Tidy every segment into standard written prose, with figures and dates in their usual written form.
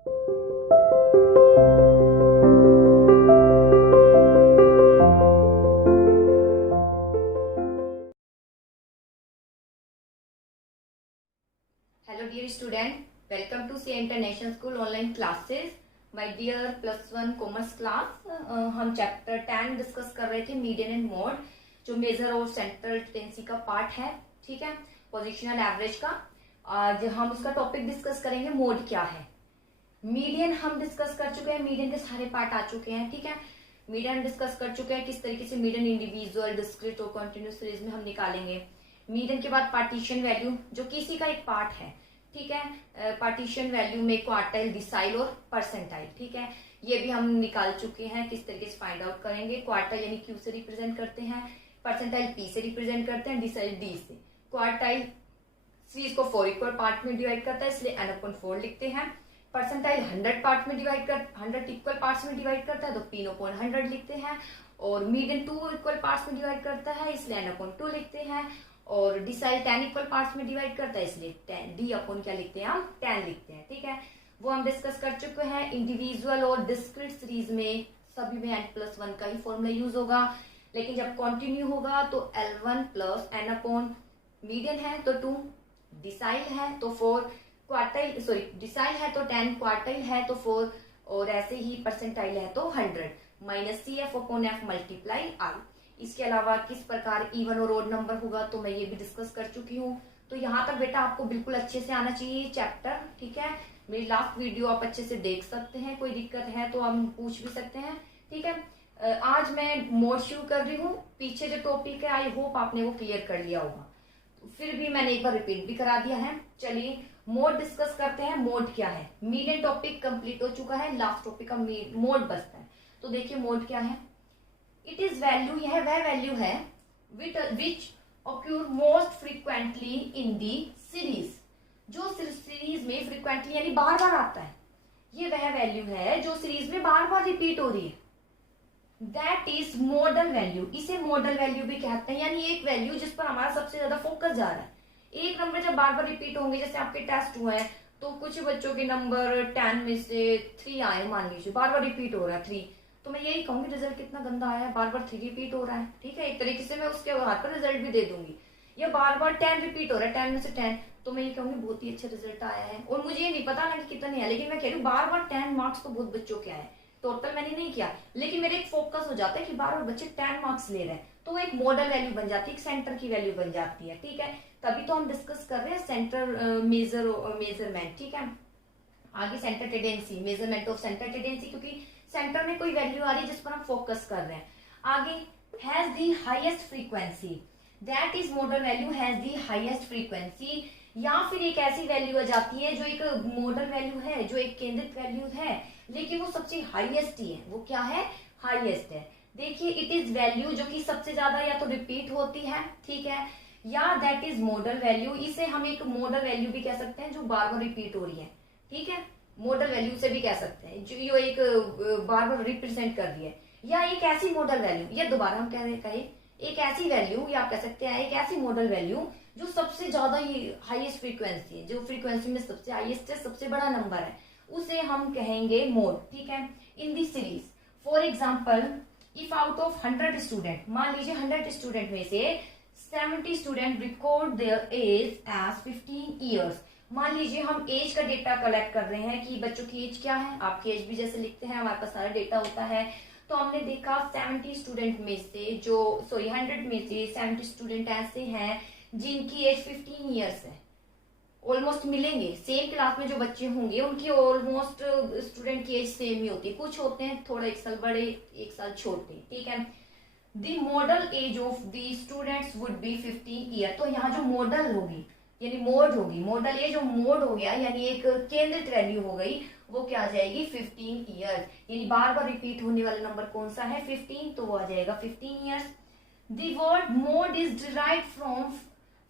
Hello dear student, welcome to C international school online classes. My dear +1 commerce class, हम chapter 10 discuss कर रहे थे, median and mode, जो major और central tendency का part है। ठीक है, पोजिशनल एवरेज का। आज हम उसका टॉपिक डिस्कस करेंगे, मोड क्या है। मीडियन हम डिस्कस कर चुके हैं, मीडियन के सारे पार्ट आ चुके हैं। ठीक है, मीडियन डिस्कस कर चुके हैं, किस तरीके से मीडियन इंडिविजुअल, डिस्क्रीट और कंटिन्यूस सीरीज में हम निकालेंगे। मीडियन के बाद पार्टीशन वैल्यू, जो किसी का एक पार्ट है। ठीक है, पार्टीशन वैल्यू में क्वार्टाइल, डिसाइल और परसेंटाइल। ठीक है, ये भी हम निकाल चुके हैं, किस तरीके से फाइंड आउट करेंगे। क्वार्टाइल यानी क्यू से रिप्रेजेंट करते हैं, परसेंटाइल पी से रिप्रेजेंट करते हैं, डिसाइल डी से। क्वार्टाइल सीरीज को 4 इक्वल पार्ट में डिवाइड करता है, इसलिए n/4 लिखते हैं। परसेंटाइल 100 पार्ट में डिवाइड कर 100 इक्वल पार्ट्स में डिवाइड करता है, तो p/100 लिखते हैं। और मीडियन 2 इक्वल पार्ट्स में डिवाइड करता है, इसलिए n/2 लिखते हैं। और डिसाइल 10 इक्वल पार्ट्स में डिवाइड करता है, इसलिए 10 d अपन क्या लिखते हैं, हम 10 लिखते हैं। ठीक है, वो हम डिस्कस कर चुके हैं। इंडिविजुअल और डिस्क्रीट सीरीज में सभी में n+1 का ही फॉर्मूला यूज होगा, लेकिन जब कंटिन्यू होगा तो L1 + n/, मीडियन है तो 2, डिसाइल है तो 4, क्वार्टाइल डिसाइल है तो 10, क्वार्टाइल है तो 4, और ऐसे ही परसेंटाइल है तो 100 -CF/F मल्टीप्लाई I। इसके अलावा किस प्रकार इवन और ओड नंबर होगा, तो मैं ये भी डिस्कस कर चुकी हूँ। तो यहाँ तक बेटा आपको बिल्कुल अच्छे से आना चाहिए चैप्टर। ठीक है, मेरी लास्ट वीडियो आप अच्छे से देख सकते हैं, कोई दिक्कत है तो हम पूछ भी सकते हैं। ठीक है, आज मैं मोड शुरू कर रही हूँ। पीछे जो टॉपिक है, आई होप आपने वो क्लियर कर लिया होगा, फिर भी मैंने एक बार रिपीट भी करा दिया है। चलिए मोड डिस्कस करते हैं। मोड क्या है, मीडियन टॉपिक कंप्लीट हो चुका है, लास्ट टॉपिक का मोड बचता है। तो देखिए मोड क्या है। इट इज वैल्यू, यह वह वैल्यू है which occur most frequently in the series, जो सीरीज में फ्रीक्वेंटली यानी बार बार आता है। ये वह वैल्यू है जो सीरीज में बार बार रिपीट हो रही है। दैट इज मॉडल वैल्यू, इसे मॉडल वैल्यू भी कहते हैं, यानी एक वैल्यू जिस पर हमारा सबसे ज्यादा फोकस जा रहा है। एक नंबर जब बार बार रिपीट होंगे, जैसे आपके टेस्ट हुए हैं, तो कुछ बच्चों के नंबर 10 में से 3 आए, मान लीजिए बार बार रिपीट हो रहा है 3, तो मैं यही कहूंगी रिजल्ट कितना गंदा आया है, बार बार 3 रिपीट हो रहा है। ठीक है, एक तरीके से मैं उसके हाथ पर रिजल्ट भी दे दूंगी। या बार बार 10 रिपीट हो रहा है, 10 में से 10, तो मैं ये कहूंगी बहुत ही अच्छा रिजल्ट आया है। और मुझे ये नहीं पता ना कि कितने है, लेकिन मैं कह रही हूँ बार बार 10 मार्क्स तो बहुत बच्चों के आए, टोटल मैंने नहीं किया, लेकिन मेरे एक फोकस हो जाता है कि बार बार बच्चे 10 मार्क्स ले रहे हैं, तो वो एक मॉडल वैल्यू बन जाती है, एक सेंटर की वैल्यू बन जाती है। ठीक है, तभी तो हम डिस्कस कर रहे हैं सेंटर मेजरमेंट। ठीक है, आगे centre tendency, measurement of centre tendency, क्योंकि सेंटर में कोई वैल्यू आ रही है जिस पर हम फोकस कर रहे हैं। आगे has the highest frequency, that is model value has the highest frequency. या फिर एक ऐसी वैल्यू आ जाती है जो एक मॉडल वैल्यू है, जो एक केंद्रित वैल्यू है, लेकिन वो सबसे हाईएस्ट ही है। वो क्या है, हाईएस्ट है। देखिए इट इज वैल्यू जो कि सबसे ज्यादा या तो रिपीट होती है, ठीक है, या दैट इज मॉडल वैल्यू, इसे हम एक मॉडल वैल्यू भी कह सकते हैं जो बार बार रिपीट हो रही है। ठीक है, मॉडल वैल्यू से भी कह सकते हैं जो ये एक बार बार रिप्रेजेंट कर रही है। या एक ऐसी मॉडल वैल्यू, या दोबारा हम कहें एक ऐसी वैल्यू, या आप कह सकते हैं एक ऐसी मॉडल वैल्यू जो सबसे ज्यादा ही हाईएस्ट फ्रीक्वेंसी है, जो फ्रीक्वेंसी में सबसे हाईएस्ट है, सबसे बड़ा नंबर है, उसे हम कहेंगे मोड। ठीक है, in this series for example if out of 100 student, मान लीजिए 100 स्टूडेंट में से 70 student record their age age 15 years. मान लीजिए हम एज का डेटा कलेक्ट कर रहे हैं कि बच्चों की एज क्या है, आपकी एज भी जैसे लिखते हैं, हमारे पास सारा डेटा होता है। तो हमने देखा 70 स्टूडेंट में से 100 में से 70 स्टूडेंट ऐसे हैं जिनकी एज 15 ईयर्स है। ऑलमोस्ट मिलेंगे, सेम क्लास में जो बच्चे होंगे उनकी ऑलमोस्ट स्टूडेंट की एज सेम ही होती है, कुछ होते हैं थोड़ा 1 साल बड़े 1 साल छोटे। ठीक है, the modal age of the students would be 15 year. तो यहाँ जो मॉडल होगी यानी मोड होगी, मॉडल ये जो मोड हो गया यानी एक केंद्रित वैल्यू हो गई, वो क्या आ जाएगी 15 ईयर्स। यानी बार बार रिपीट होने वाला नंबर कौन सा है, 15, तो वो आ जाएगा 15 years. The word mode is derived from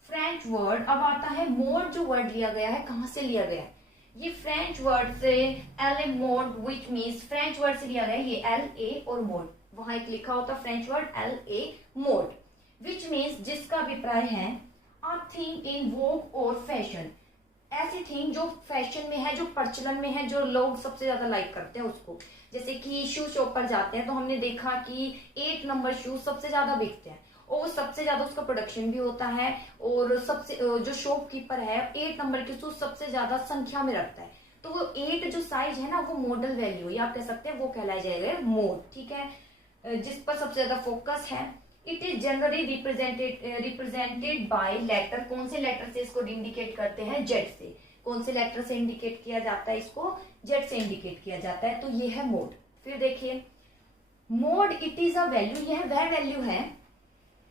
French word. अब आता है मोड, जो वर्ड लिया गया है कहां से लिया गया है, ये फ्रेंच वर्ड से L A mode which means, French word से लिया गया है ये एल ए और मोड, वहां एक लिखा होता French word L A mode, which means जिसका अभिप्राय है a thing in vogue और फैशन, ऐसी थिंग जो फैशन में है, जो प्रचलन में है, जो लोग सबसे ज्यादा लाइक करते हैं उसको। जैसे कि शू शॉप पर जाते हैं तो हमने देखा कि 8 नंबर शूज सबसे ज्यादा बिकते हैं और सबसे ज्यादा उसका प्रोडक्शन भी होता है, और सबसे जो शॉपकीपर है 8 नंबर के शूज सबसे ज्यादा संख्या में रखता है। तो वो 8 जो साइज है ना, वो मॉडल वैल्यू या आप कह सकते हैं वो कहलाया जाएगा मोड, ठीक है, जिस पर सबसे ज्यादा फोकस है। It is generally represented by letter. कौन से लेटर से इसको इंडिकेट करते हैं? जेड से। कौन से लेटर से इंडिकेट किया जाता है इसको? जेड से इंडिकेट किया जाता है। तो ये है मोड। फिर देखिए mode, it is a value, यह वह वैल्यू है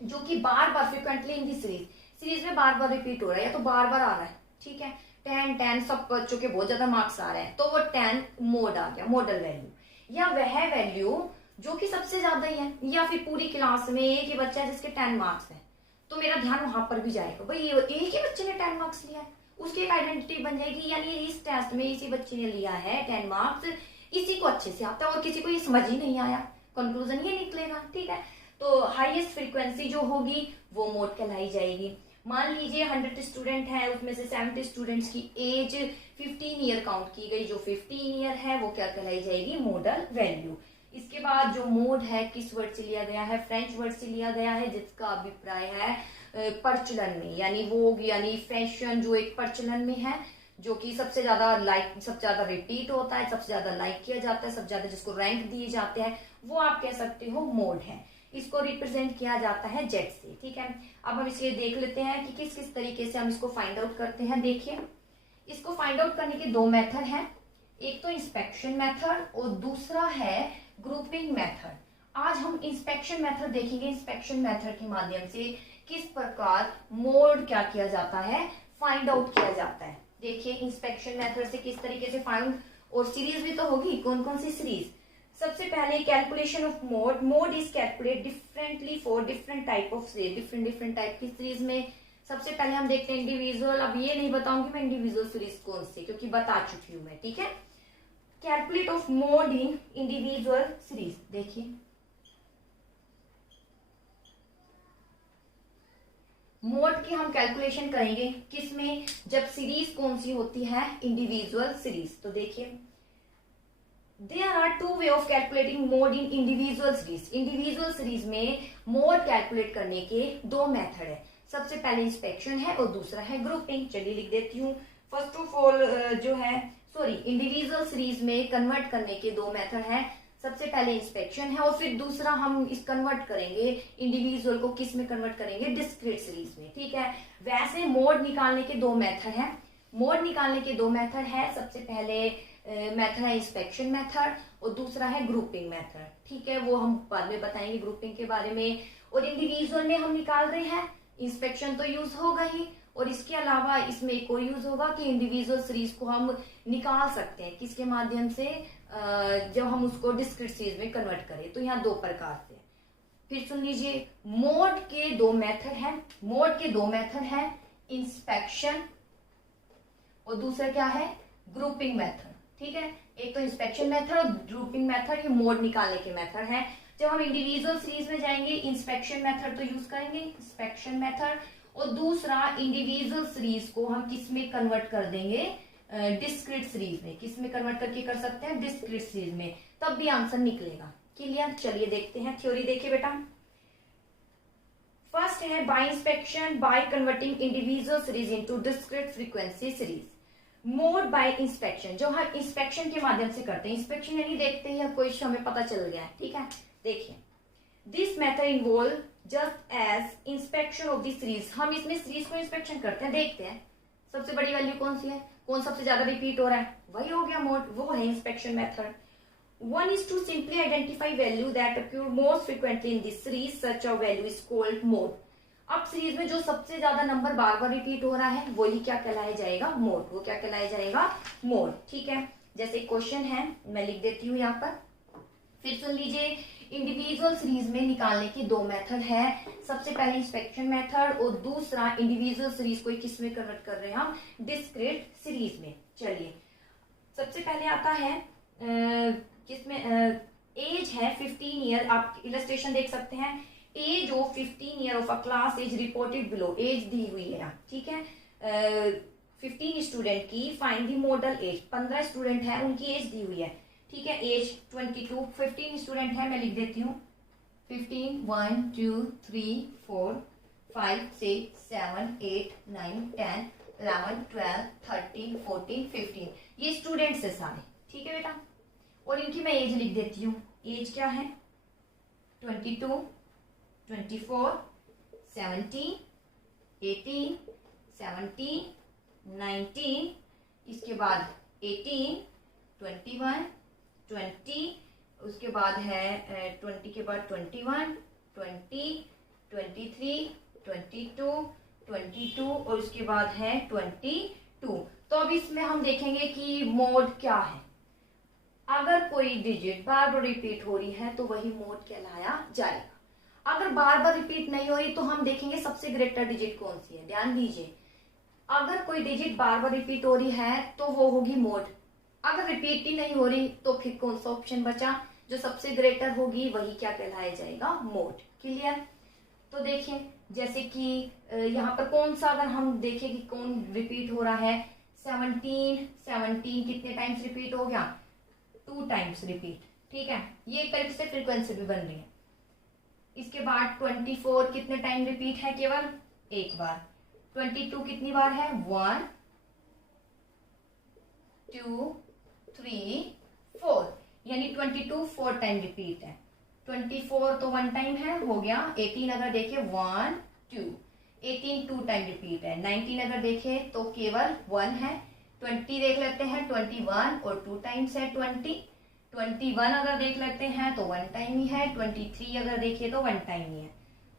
जो कि बार बार फ्रिक्वेंटली इन दी सीरीज में बार बार रिपीट हो रहा है या तो बार बार आ रहा है, ठीक है। 10 सब बच्चों के बहुत ज्यादा मार्क्स आ रहे हैं तो वो 10 मोड आ गया, मॉडल वैल्यू। या वह वैल्यू जो कि सबसे ज्यादा ही है, या फिर पूरी क्लास में एक ही बच्चा है जिसके 10 मार्क्स है तो मेरा ध्यान वहां पर भी जाएगा, भाई एक ही बच्चे ने 10 मार्क्स लिया है, उसकी एक आइडेंटिटी बन जाएगी, यानी इस टेस्ट में इसी बच्चे ने लिया है 10 मार्क्स, इसी को अच्छे से आता है और किसी को ये समझ ही नहीं आया, कंक्लूजन ये निकलेगा, ठीक है। तो हाईएस्ट फ्रीक्वेंसी जो होगी वो मोड कहलाई जाएगी। मान लीजिए 100 स्टूडेंट है, उसमें से 70 स्टूडेंट्स की एज 15 ईयर काउंट की गई, जो 15 ईयर है वो क्या कहलाई जाएगी? Model value. इसके बाद जो मोड है किस वर्ड से लिया गया है? फ्रेंच वर्ड से लिया गया है, जिसका अभिप्राय है प्रचलन में, यानी वोग यानी फैशन, जो एक प्रचलन में है, जो कि सबसे ज्यादा लाइक, सबसे ज्यादा रिपीट होता है, सबसे ज्यादा लाइक किया जाता है, सबसे ज्यादा जिसको रैंक दिए जाते हैं, वो आप कह सकते हो मोड है। इसको रिप्रेजेंट किया जाता है जेड से, ठीक है। अब हम इसे देख लेते हैं कि किस किस तरीके से हम इसको फाइंड आउट करते हैं। देखिए इसको फाइंड आउट करने के 2 मेथड हैं, एक तो इंस्पेक्शन मेथड और दूसरा है ग्रुपिंग मेथड। आज हम इंस्पेक्शन मेथड देखेंगे। इंस्पेक्शन मेथड के माध्यम से किस प्रकार मोड क्या किया जाता है, फाइंड आउट किया जाता है। देखिए इंस्पेक्शन मेथड से किस तरीके से फाइंड, और सीरीज भी तो होगी, कौन कौन सी सीरीज? सबसे पहले calculation of mode. Mode is calculate differently for different type of series, different type की सीरीज में। सबसे पहले हम देखते हैं इंडिविजुअल। अब ये नहीं बताऊंगी मैं इंडिविजुअल सीरीज कौन सी, क्योंकि बता चुकी हूं मैं, ठीक है। Calculate of mode in individual series. देखिए मोड की हम कैलकुलेशन करेंगे किसमें? जब सीरीज कौन सी होती है? Individual series. तो देखिए There are 2 way of calculating mode in individual series. Individual series में मोड कैलकुलेट करने के 2 मेथड है। सबसे पहले इंस्पेक्शन है और दूसरा है ग्रुपिंग। चलिए लिख देती हूँ। फर्स्ट ऑफ ऑल जो है इंडिविजुअल सीरीज में कन्वर्ट करने के 2 मेथड है। सबसे पहले इंस्पेक्शन है और फिर दूसरा हम इस कन्वर्ट करेंगे इंडिविजुअल को, किस में कन्वर्ट करेंगे? डिस्क्रीट सीरीज में, ठीक है। वैसे मोड निकालने के 2 मेथड है। मोड निकालने के 2 मेथड है। सबसे पहले मेथड है इंस्पेक्शन मेथड और दूसरा है ग्रुपिंग मेथड, ठीक है। वो हम बाद में बताएंगे ग्रुपिंग के बारे में। और इंडिविजुअल में हम निकाल रहे हैं, इंस्पेक्शन तो यूज होगा ही, और इसके अलावा इसमें एक और यूज होगा कि इंडिविजुअल सीरीज को हम निकाल सकते हैं किसके माध्यम से? जब हम उसको डिस्क्रीट सीरीज में कन्वर्ट करें। तो यहाँ 2 प्रकार से। फिर सुन लीजिए, मोड के 2 मेथड है। मोड के 2 मेथड है, इंस्पेक्शन और दूसरा क्या है? ग्रुपिंग मेथड, ठीक है। एक तो इंस्पेक्शन मेथड और ग्रुपिंग मेथड, ये मोड निकालने के मेथड है। जब हम इंडिविजुअल सीरीज में जाएंगे इंस्पेक्शन मेथड तो यूज करेंगे, इंस्पेक्शन मेथड, और दूसरा इंडिविजुअल सीरीज को हम किस में कन्वर्ट कर देंगे? डिस्क्रीट सीरीज में। किस में कन्वर्ट करके कर सकते हैं? डिस्क्रीट सीरीज में, तब भी आंसर निकलेगा। क्लियर? चलिए देखते हैं थ्योरी। देखिए बेटा, फर्स्ट है bye inspection, by converting individual series into discrete frequency series. Mode bye inspection, जो हम इंस्पेक्शन के माध्यम से करते हैं। इंस्पेक्शन यानी देखते ही कोई हमें पता चल गया है, ठीक है। देखिए this method involve just as inspection of the series. हम इसमें सीरीज को इंस्पेक्शन करते हैं, देखते हैं सबसे बड़ी वैल्यू कौन सी है, कौन सबसे ज्यादा रिपीट हो रहा है, वही हो गया मोड, वो है inspection method. One is to simply identify value that occur most frequently in this series, such a value is called mode. अब सीरीज में जो सबसे ज्यादा नंबर बार बार रिपीट हो रहा है वही क्या कहलाया जाएगा? मोड। वो क्या कहलाया जाएगा? मोड, ठीक है। जैसे क्वेश्चन है, मैं लिख देती हूँ यहाँ पर। फिर सुन लीजिए, इंडिविजुअल सीरीज में निकालने के 2 मेथड है। सबसे पहले इंस्पेक्शन मेथड और दूसरा इंडिविजुअल सीरीज को किस में कन्वर्ट कर रहे हैं हम? डिस्क्रीट सीरीज में। चलिए सबसे पहले आता है किसमें? एज है 15 ईयर। आप इलस्ट्रेशन देख सकते हैं। Age of 15 year of a class age reported below. Age दी हुई है, ठीक है। 15 स्टूडेंट की find the modal age, 15 student है उनकी एज दी हुई है, ठीक है, एज 22, 15 स्टूडेंट है, मैं लिख देती हूँ 15, 1 2 3 4 5 6 7 8 9 10 11 12 13 14 15, ये स्टूडेंट्स है सारे, ठीक है बेटा। और इनकी मैं एज लिख देती हूँ, एज क्या है 22, 24, 17, 18, 17, 19, इसके बाद 18, 21, 20, उसके बाद है 20 के बाद 21, 20, 23, 22, 22 और उसके बाद है 22। तो अब इसमें हम देखेंगे कि मोड क्या है। अगर कोई डिजिट बार बार रिपीट हो रही है तो वही मोड कहलाया जाएगा। अगर बार बार रिपीट नहीं हो रही तो हम देखेंगे सबसे ग्रेटर डिजिट कौन सी है। ध्यान दीजिए, अगर कोई डिजिट बार बार रिपीट हो रही है तो वो होगी मोड। अगर रिपीट ही नहीं हो रही तो फिर कौन सा ऑप्शन बचा, जो सबसे ग्रेटर होगी वही क्या कहलाया जाएगा, मोड। क्लियर। तो देखिए जैसे कि यहाँ पर कौन सा, अगर हम देखें कि कौन रिपीट हो रहा है, 17 कितने टाइम्स रिपीट हो गया, 2 टाइम्स रिपीट, ठीक है, ये एक तरीके से फ्रीक्वेंसी भी बन रही है। इसके बाद 24 कितने टाइम रिपीट है, केवल एक बार। 22 कितनी बार है, 1 2 3 4, यानी 22 4 टाइम रिपीट है। 24 तो 1 टाइम है, हो गया। 18 अगर देखें 1 2, 18 2 टाइम रिपीट है। 19 अगर देखें तो केवल 1 है। 20 देख लेते हैं, 21 और 2 टाइम्स है 20। 21 अगर देख लेते हैं तो 1 टाइम ही है। 23 अगर देखिए तो 1 टाइम ही है।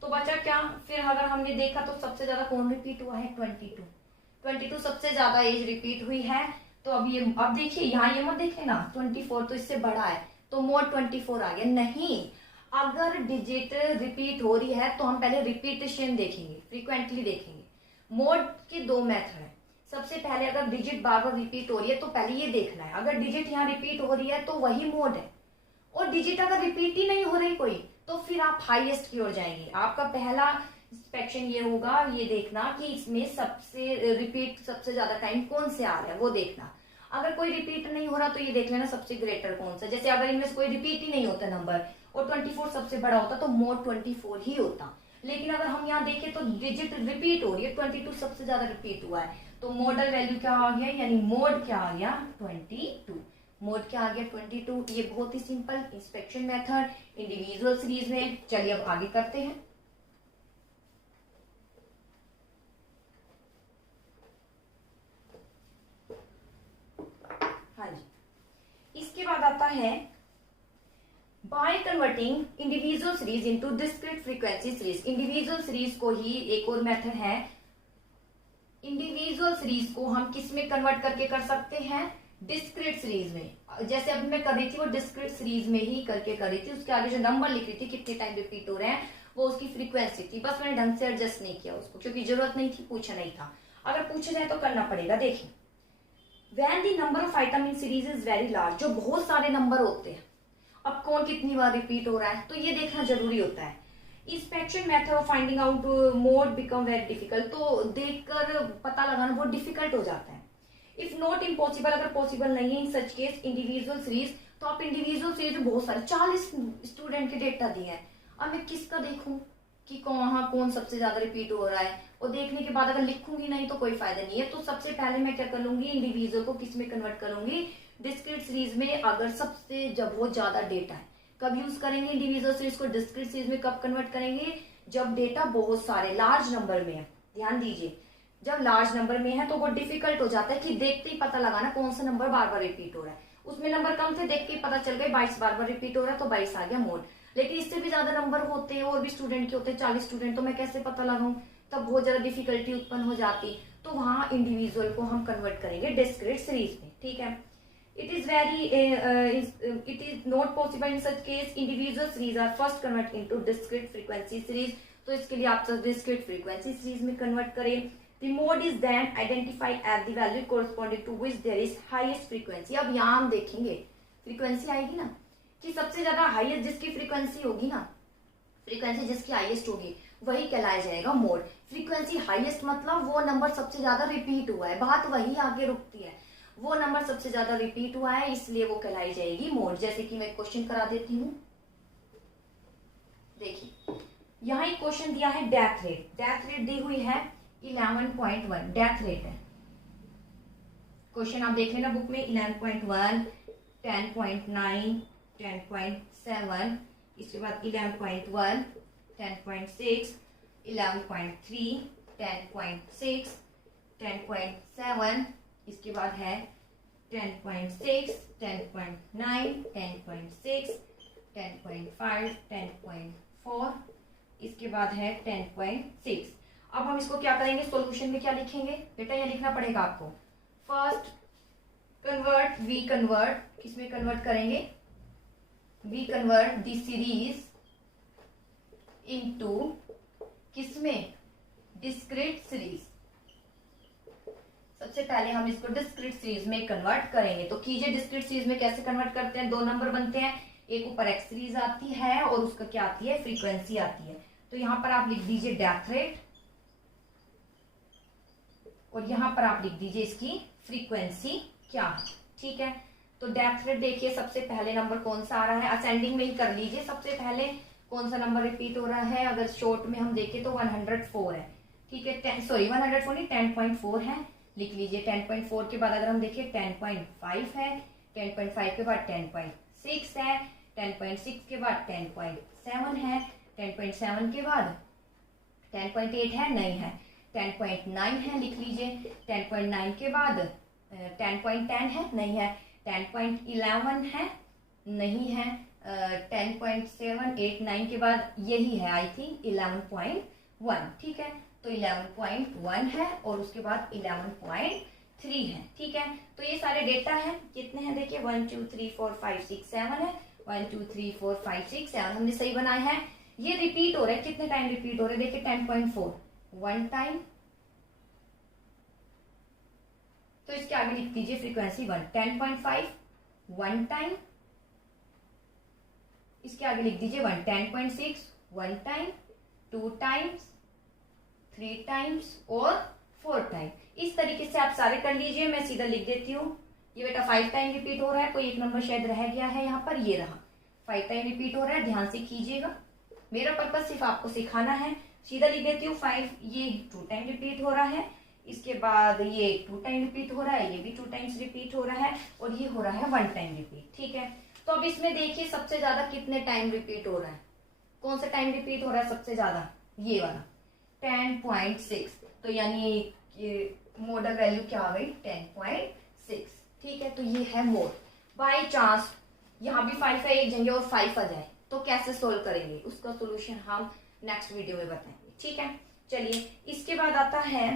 तो बचा क्या, फिर अगर हमने देखा तो सबसे ज्यादा कौन रिपीट हुआ है, 22 सबसे ज्यादा एज रिपीट हुई है। तो अब देखिए यहाँ ये मत देखे ना, 24 तो इससे बड़ा है तो मोड 24 आ गया। नहीं, अगर डिजिट रिपीट हो रही है तो हम पहले रिपीटेशन देखेंगे, फ्रीक्वेंटली देखेंगे। मोड के 2 मेथड है। सबसे पहले अगर डिजिट बार बार रिपीट हो रही है तो पहले ये देखना है, अगर डिजिट यहाँ रिपीट हो रही है तो वही मोड है। और डिजिट अगर रिपीट ही नहीं हो रही कोई तो फिर आप हाईएस्ट की ओर जाएंगे। आपका पहला इंस्पेक्शन ये होगा, ये देखना कि इसमें सबसे रिपीट सबसे ज्यादा टाइम कौन से आ रहा है वो देखना। अगर कोई रिपीट नहीं हो रहा तो ये देख लेना सबसे ग्रेटर कौन सा। जैसे अगर इनमें से कोई रिपीट ही नहीं होता नंबर और 24 सबसे बड़ा होता तो मोड 24 ही होता। लेकिन अगर हम यहाँ देखें तो डिजिट रिपीट हो रही है, 22 सबसे ज्यादा रिपीट हुआ है तो मॉडल वैल्यू क्या आ गया, यानी मोड क्या आ गया, 22। मोड क्या आ गया, 22। ये बहुत ही simple inspection method individual series में। चलिए अब आगे करते हैं। हाँ जी, इसके बाद आता है by converting individual series into discrete frequency series. Individual series को ही एक और मेथड है, इंडिविजुअल सीरीज को हम किस में कन्वर्ट करके कर सकते हैं, डिस्क्रीट सीरीज में। जैसे अभी मैं कर रही थी वो डिस्क्रीट सीरीज में ही करके कर रही थी। उसके आगे जो नंबर लिख रही थी कितने टाइम रिपीट हो रहे हैं वो उसकी फ्रीक्वेंसी थी, बस मैंने ढंग से एडजस्ट नहीं किया उसको क्योंकि जरूरत नहीं थी, पूछा नहीं था। अगर पूछे जाए तो करना पड़ेगा। देखिए when the number of item in series is very large, जो बहुत सारे नंबर होते हैं, अब कौन कितनी बार रिपीट हो रहा है तो ये देखना जरूरी होता है। Inspection method of finding out mode become very difficult, तो देखकर पता लगाना बहुत डिफिकल्ट हो जाता है। इफ नॉट इम्पॉसिबल, अगर पॉसिबल नहीं है इन सच केस इंडिविजुअल सीरीज, तो आप इंडिविजुअल सीरीज में बहुत सारे 40 स्टूडेंट के डेटा दिए हैं। अब मैं किसका देखूं कि कौन सबसे ज्यादा रिपीट हो रहा है, और देखने के बाद अगर लिखूंगी नहीं तो कोई फायदा नहीं है। तो सबसे पहले मैं क्या कर लूंगी, इंडिविजुअल को किस में कन्वर्ट करूंगी, डिस्क्रीट सीरीज में। अगर सबसे जब बहुत ज्यादा डेटा है, कब यूज करेंगे इंडिविजुअल सीरीज को, डिस्क्रीट सीरीज में कब कन्वर्ट करेंगे, जब डेटा बहुत सारे लार्ज नंबर में है। ध्यान दीजिए, जब लार्ज नंबर में है तो वो डिफिकल्ट हो जाता है कि देखते ही पता लगाना कौन सा नंबर बार बार रिपीट हो रहा है। उसमें नंबर कम थे, देख के पता चल गए 22 बार बार रिपीट हो रहा है तो 22 आ गया मोड। लेकिन इससे भी ज्यादा नंबर होते हैं और भी स्टूडेंट के होते हैं 40 स्टूडेंट, तो मैं कैसे पता लगाऊं, तब बहुत ज्यादा डिफिकल्टी उत्पन्न हो जाती। तो वहां इंडिविजुअल को हम कन्वर्ट करेंगे डिस्क्रीट सीरीज में। ठीक है, it is not possible in such case individual series are first convert into discrete frequency series। तो इसके लिए आप discrete frequency series में कन्वर्ट करें। The mode is then identified as the value corresponding to which there is highest frequency। अब यहाँ हम देखेंगे फ्रीक्वेंसी आएगी ना कि सबसे ज्यादा हाईएस्ट जिसकी फ्रीक्वेंसी होगी ना, फ्रीक्वेंसी जिसकी हाईएस्ट होगी वही कहलाया जाएगा मोड। फ्रीक्वेंसी हाईएस्ट मतलब वो नंबर सबसे ज्यादा रिपीट हुआ है, बात वही आगे रुकती है, वो नंबर सबसे ज्यादा रिपीट हुआ है इसलिए वो कहलाई जाएगी मोड। जैसे कि मैं क्वेश्चन करा देती हूँ, देखिए यहाँ एक क्वेश्चन दिया है डेथ रेट, डेथ रेट दी हुई है 11.1 डेथ रेट है। क्वेश्चन आप देख लेना बुक में 11.1, 10.9, 10.7, इसके बाद 11.1, 10.6, 11.3, 10.6, 10.7, इसके बाद है 10.6, 10.9, 10.6, 10.5, 10.4, इसके बाद है 10.6। अब हम इसको क्या करेंगे, सॉल्यूशन में क्या लिखेंगे बेटा, यह लिखना पड़ेगा आपको। फर्स्ट कन्वर्ट, वी कन्वर्ट, किसमें कन्वर्ट करेंगे, we convert the series into किसमें, डिस्क्रीट सीरीज। सबसे पहले हम इसको डिस्क्रीट सीरीज में कन्वर्ट करेंगे, तो कीजिए डिस्क्रीट सीरीज में कैसे कन्वर्ट करते हैं। दो नंबर बनते हैं, एक ऊपर एक्स सीरीज आती है और उसका क्या आती है, फ्रीक्वेंसी आती है। तो यहां पर आप लिख दीजिए डेथ रेट और यहां पर आप लिख दीजिए इसकी फ्रीक्वेंसी क्या है, ठीक है। तो डेथ रेट देखिए सबसे पहले नंबर कौन सा आ रहा है, असेंडिंग में ही कर लीजिए। सबसे पहले कौन सा नंबर रिपीट हो रहा है, अगर शॉर्ट में हम देखें तो 104 है, ठीक है। सॉरी 104 नहीं 10.4 है, लिख लीजिए। 10.4 के बाद अगर हम देखें 10.5 है, 10.5 के बाद 10.6 है, 10.6 के बाद 10.7 है, 10.7 के बाद 10.8 है, नहीं है, 10.9 है, लिख लीजिए। 10.9 के बाद 10.10 है, नहीं है, 10.11 है, नहीं है, 10.7, 8, 9 के बाद यही है आई थिंक 11.1, ठीक है। तो 11.1 है और उसके बाद 11.3 है, ठीक है। तो ये सारे डेटा है, कितने हैं देखिए 1 2 3 4 5 6 7 है, 1 2 3 4 5 6 7 हमने सही बनाए हैं। ये रिपीट हो रहे हैं, कितने टाइम रिपीट हो रहे हैं देखिए 10.4 1 टाइम, तो इसके आगे लिख दीजिए फ्रीक्वेंसी 1। 10.5 1 टाइम, इसके आगे लिख दीजिए 1। 10.6 1 टाइम, 2 टाइम्स, 3 टाइम्स और 4 टाइम। इस तरीके से आप सारे कर लीजिए, मैं सीधा लिख देती हूँ। ये बेटा 5 टाइम रिपीट हो रहा है, कोई एक नंबर शायद रह गया है यहाँ पर, ये रहा 5 टाइम रिपीट हो रहा है, ध्यान से कीजिएगा, मेरा पर्पज सिर्फ आपको सिखाना है। सीधा लिख देती हूँ 5, ये 2 टाइम रिपीट हो रहा है, इसके बाद ये 2 टाइम रिपीट हो रहा है, ये भी 2 टाइम्स रिपीट हो रहा है और ये हो रहा है 1 टाइम रिपीट, ठीक है। तो अब इसमें देखिए सबसे ज्यादा कितने टाइम रिपीट हो रहा है, कौन सा टाइम रिपीट हो रहा है सबसे ज्यादा, ये वाला 10.6, तो यानी ये मोडल वैल्यू क्या आ गई 10.6, ठीक है। तो ये है मोड। बाय चांस यहाँ भी 5 है, एक जगह और 5 आ जाए तो कैसे सोल्व करेंगे, उसका सोल्यूशन हम नेक्स्ट वीडियो में बताएंगे, ठीक है। चलिए इसके बाद आता है,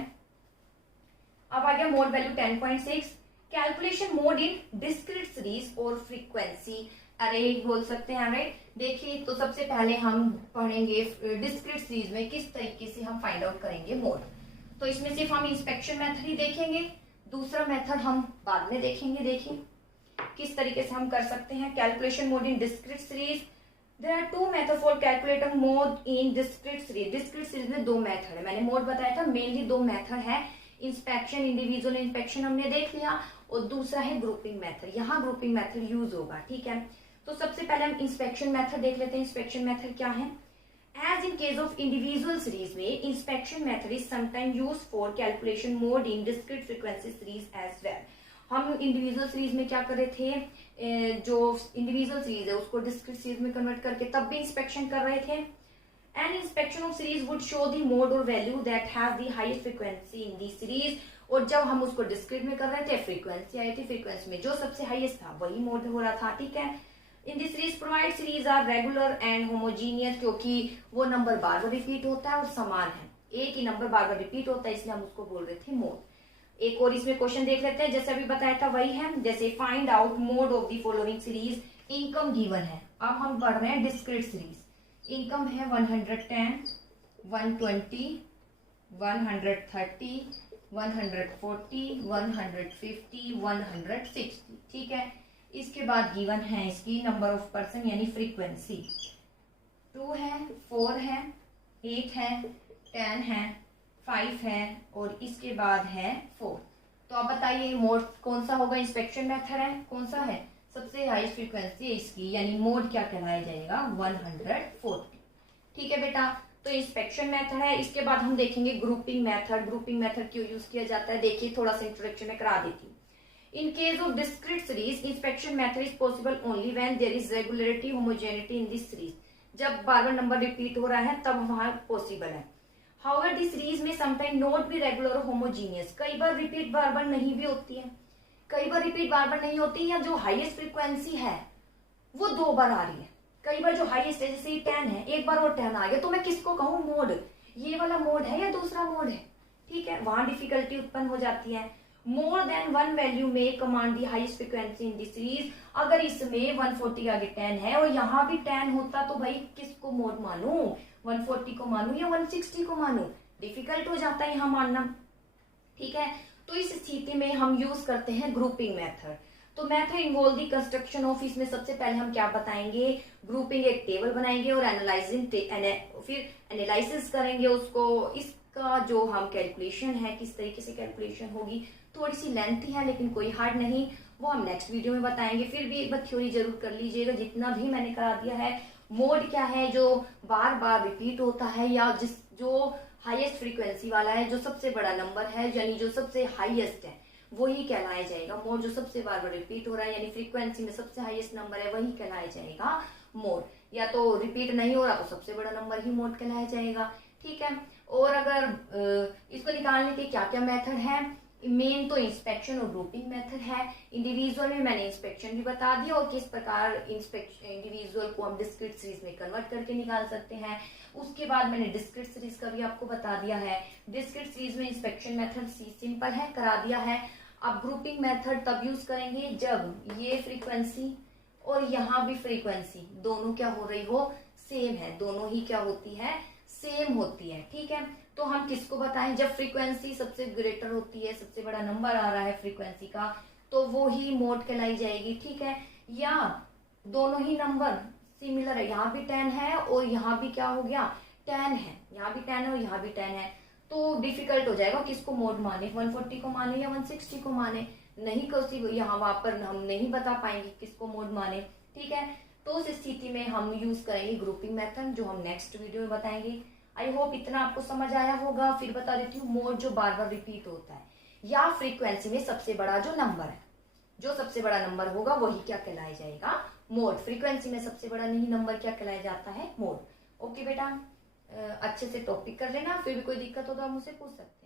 अब आ गया mode value 10.6, calculation mode in discrete series और फ्रीक्वेंसी अरे बोल सकते हैं, राइट। देखिए तो सबसे पहले हम पढ़ेंगे डिस्क्रीट सीरीज में किस तरीके से हम फाइंड आउट करेंगे मोड। तो इसमें सिर्फ हम इंस्पेक्शन मेथड ही देखेंगे, दूसरा मेथड हम बाद में देखेंगे। देखिए किस तरीके से हम कर सकते हैं calculation mode in discrete series. There are 2 method for calculating mode in discrete series. Discrete series में 2 मेथड है, मैंने मोड बताया था, मेनली 2 मेथड है। इंस्पेक्शन, इंडिविजुअल इंस्पेक्शन हमने देख लिया, और दूसरा है ग्रुपिंग मेथड, यहाँ ग्रुपिंग मेथड यूज होगा, ठीक है। तो सबसे पहले हम इंस्पेक्शन मेथड देख लेते हैं। इंस्पेक्शन मेथड क्या है, as in case of individual series में inspection method is sometime use for calculation mode in discrete frequency series as well. हम इंडिविजुअल सीरीज में क्या कर रहे थे, जो इंडिविजुअल सीरीज है उसको डिस्क्रीट सीरीज में कन्वर्ट करके तब भी इंस्पेक्शन कर रहे थे। An inspection of series would show the mode or value that has the highest frequency in the series. और जब हम उसको डिस्क्रीट में कर रहे थे फ्रीक्वेंसी आई थी, फ्रीक्वेंसी में जो सबसे हाईएस्ट था वही मोड हो रहा था, ठीक है। In the series provide series are regular and homogeneous, क्योंकि वो नंबर बार बार रिपीट होता है और समान है, एक ही नंबर बार बार रिपीट होता है, इसलिए हम उसको बोल रहे थे मोड। एक और इसमें क्वेश्चन देख लेते हैं, जैसे अभी बताया था वही है। जैसे find out mode of the following series, income given है। अब हम पढ़ रहे हैं डिस्क्रीट सीरीज, इनकम है 110, 120, 130, 140, 150, 160, ठीक है। इसके बाद गिवन है इसकी नंबर ऑफ पर्सन यानी फ्रीक्वेंसी 2 है, 4 है, 8 है, 10 है, 5 है और इसके बाद है 4। तो आप बताइए मोड कौन सा होगा? इंस्पेक्शन मेथड है, कौन सा है? सबसे हाईएस्ट फ्रीक्वेंसी है इसकी, यानी मोड क्या कहलाया जाएगा? 140। ठीक है बेटा, तो इंस्पेक्शन मेथड है। इसके बाद हम देखेंगे ग्रुपिंग मेथड। ग्रुपिंग मेथड क्यों यूज किया जाता है देखिए, थोड़ा सा इंट्रोडक्शन में करा देती हूँ। In case of discrete series, inspection method is possible only when there is regularity, homogeneity in this series. जब बार बार नंबर रिपीट हो रहा है तब वहां पॉसिबल है। However, the series में sometimes not be regular or homogeneous. कई बार रिपीट बार बार नहीं भी होती है, कई बार रिपीट बार बार नहीं होती, या जो हाईएस्ट फ्रीक्वेंसी है वो 2 बार आ रही है। कई बार जो हाईएस्ट है, जैसे 10 है, एक बार और 10 आ गया, तो मैं किसको कहूँ मोड? ये वाला मोड है या दूसरा मोड है? ठीक है, वहां डिफिकल्टी उत्पन्न हो जाती है। मोर देन 1 वैल्यू में command the highest frequency in this series. अगर इसमें 140 के आगे 10 है और यहाँ भी 10 होता तो भाई किसको मोड मानूं? 140 को मानूं या 160 को मानूं? डिफिकल्ट हो जाता है यहाँ मानना। ठीक है, तो इस स्थिति में हम यूज करते हैं ग्रुपिंग मेथड। तो method involve the construction of, इसमें सबसे पहले हम क्या बताएंगे? ग्रुपिंग, एक टेबल बनाएंगे और एनालाइजिंग, फिर एनालिसिस करेंगे उसको। इसका जो हम कैलकुलेशन है, किस तरीके से कैलकुलेशन होगी, थोड़ी सी लेंथी है लेकिन कोई हार्ड नहीं, वो हम नेक्स्ट वीडियो में बताएंगे। फिर भी एक बार थ्योरी जरूर कर लीजिएगा, जितना भी मैंने करा दिया है। मोड क्या है? जो बार बार रिपीट होता है या जो हाईएस्ट फ्रीक्वेंसी वाला है, जो सबसे बड़ा नंबर है, यानी जो सबसे हाईएस्ट है वही कहलाया जाएगा मोड। जो सबसे बार बार रिपीट हो रहा है यानी फ्रीक्वेंसी में सबसे हाईएस्ट नंबर है वही कहलाया जाएगा मोड। या तो रिपीट नहीं हो रहा तो सबसे बड़ा नंबर ही मोड कहलाया जाएगा। ठीक है, और अगर इसको निकालने के क्या क्या मेथड है? मेन तो इंस्पेक्शन और ग्रुपिंग मेथड है। इंडिविजुअल में मैंने इंस्पेक्शन भी बता दिया और किस प्रकार इंडिविजुअल को हम डिस्क्रीट सीरीज में कन्वर्ट करके निकाल सकते हैं। उसके बाद मैंने डिस्क्रीट सीरीज का भी आपको बता दिया है। डिस्क्रीट सीरीज में इंस्पेक्शन मेथड सिंपल है, करा दिया है। अब ग्रुपिंग मेथड तब यूज करेंगे जब ये फ्रीक्वेंसी और यहाँ भी फ्रीक्वेंसी दोनों क्या हो रही हो? सेम है। दोनों ही क्या होती है? सेम होती है। ठीक है, तो हम किसको बताएं? जब फ्रीक्वेंसी सबसे ग्रेटर होती है, सबसे बड़ा नंबर आ रहा है फ्रीक्वेंसी का, तो वो ही मोड कहलाई जाएगी। ठीक है, या दोनों ही नंबर सिमिलर है, यहाँ भी 10 है और यहाँ भी क्या हो गया? 10 है। यहाँ भी 10 है और यहाँ भी 10 है, तो डिफिकल्ट हो जाएगा किसको मोड माने, 140 को माने या 160 को माने। नहीं किसी यहाँ वहां पर हम नहीं बता पाएंगे किसको मोड माने। ठीक है, तो उस स्थिति में हम यूज करेंगे ग्रुपिंग मेथड, जो हम नेक्स्ट वीडियो में बताएंगे। आई होप इतना आपको समझ आया होगा। फिर बता देती हूँ, मोड जो बार बार रिपीट होता है या फ्रीक्वेंसी में सबसे बड़ा जो नंबर है, जो सबसे बड़ा नंबर होगा वही क्या कहलाया जाएगा? मोड। फ्रीक्वेंसी में सबसे बड़ा नहीं नंबर क्या कहलाया जाता है? मोड। ओके बेटा, अच्छे से टॉपिक कर लेना। फिर भी कोई दिक्कत हो तो आप मुझसे पूछ सकते हैं।